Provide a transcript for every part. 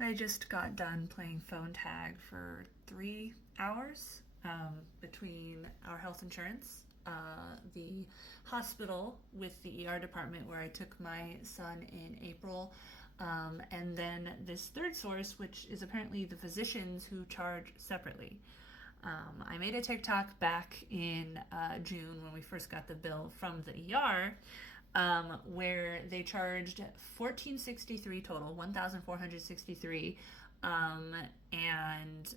I just got done playing phone tag for 3 hours between our health insurance, the hospital with the ER department where I took my son in April, and then this third source, which is apparently the physicians who charge separately. I made a TikTok back in June when we first got the bill from the ER, where they charged $1,463 total, $1,463, and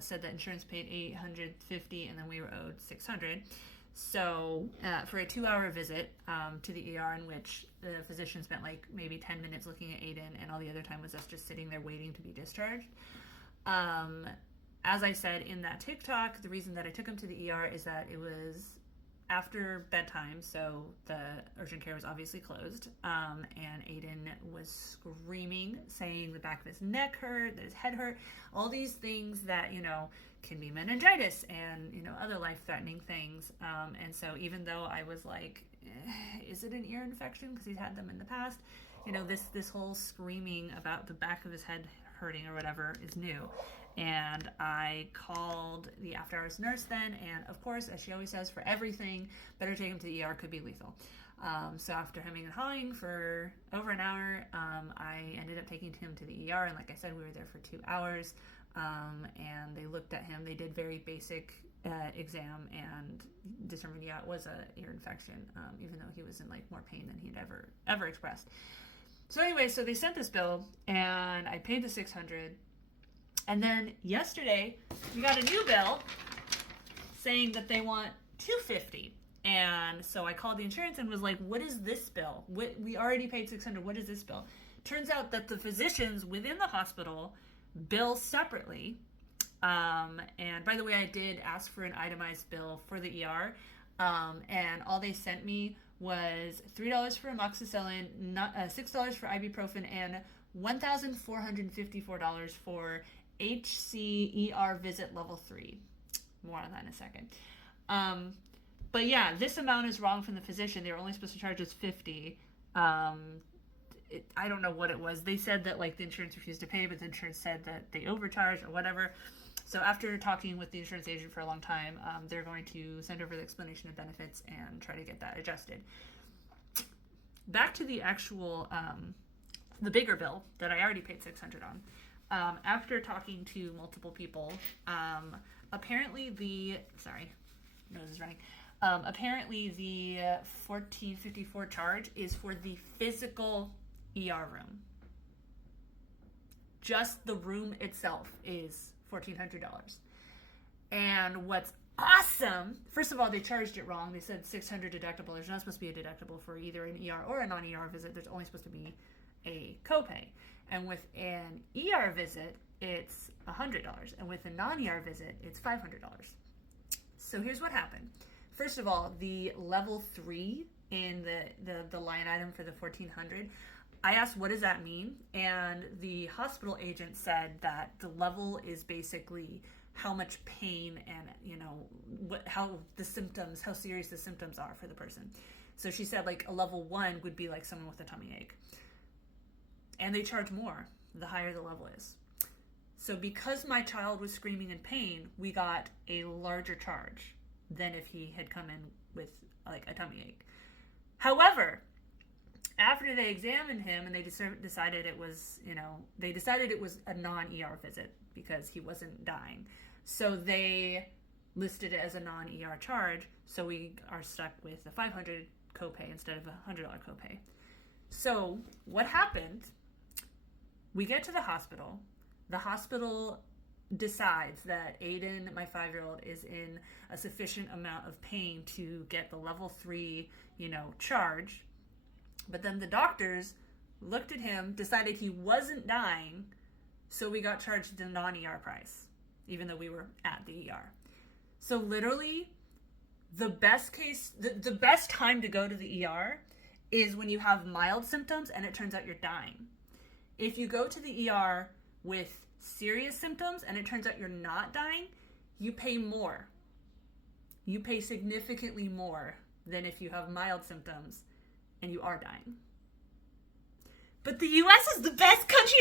said that insurance paid $850, and then we were owed $600. So for a 2-hour visit to the ER, in which the physician spent like maybe 10 minutes looking at Aiden, and all the other time was us just sitting there waiting to be discharged. As I said in that TikTok, the reason that I took him to the ER is that it was after bedtime, so the urgent care was obviously closed, and Aiden was screaming, saying the back of his neck hurt, that his head hurt, all these things that, can be meningitis and, other life-threatening things. And so even though I was like, is it an ear infection? Because he's had them in the past. This whole screaming about the back of his head hurting or whatever is new. And I called the after hours nurse then, and of course, as she always says, for everything, better take him to the ER, could be lethal. So after hemming and hawing for over an hour, I ended up taking him to the ER, and like I said, we were there for 2 hours, and they looked at him. They did very basic exam and determined, it was a ear infection, even though he was in like more pain than he'd ever expressed. So anyway, so they sent this bill, and I paid the $600. And then yesterday, we got a new bill saying that they want $250. And so I called the insurance and was like, what is this bill? We already paid $600. What is this bill? Turns out that the physicians within the hospital bill separately. And by the way, I did ask for an itemized bill for the ER. And all they sent me was $3 for amoxicillin, $6 for ibuprofen, and $1,454 for HCER visit level 3. More on that in a second. But yeah, this amount is wrong from the physician. They were only supposed to charge us $50. I don't know what it was. They said that the insurance refused to pay, but the insurance said that they overcharged or whatever. So after talking with the insurance agent for a long time, they're going to send over the explanation of benefits and try to get that adjusted. Back to the actual, the bigger bill that I already paid $600 on. After talking to multiple people, apparently the $1,454 charge is for the physical ER room. Just the room itself is $1,400. And what's awesome, first of all, they charged it wrong. They said $600 deductible. There's not supposed to be a deductible for either an ER or a non-ER visit. There's only supposed to be a copay. And with an ER visit, it's $100. And with a non-ER visit, it's $500. So here's what happened. First of all, the level 3 in the line item for the $1,400, I asked, what does that mean? And the hospital agent said that the level is basically how much pain and, how serious the symptoms are for the person. So she said a level 1 would be like someone with a tummy ache. And they charge more the higher the level is. So because my child was screaming in pain, we got a larger charge than if he had come in with a tummy ache. However, after they examined him and they decided it was, a non-ER visit because he wasn't dying. So they listed it as a non-ER charge. So we are stuck with a $500 copay instead of a $100 copay. So what happened? We get to the hospital. The hospital decides that Aiden, my 5-year-old, is in a sufficient amount of pain to get the level 3, charge. But then the doctors looked at him, decided he wasn't dying, so we got charged the non-ER price, even though we were at the ER. So literally, the best time to go to the ER is when you have mild symptoms and it turns out you're dying. If you go to the ER with serious symptoms and it turns out you're not dying, you pay more. You pay significantly more than if you have mild symptoms and you are dying. But the US is the best country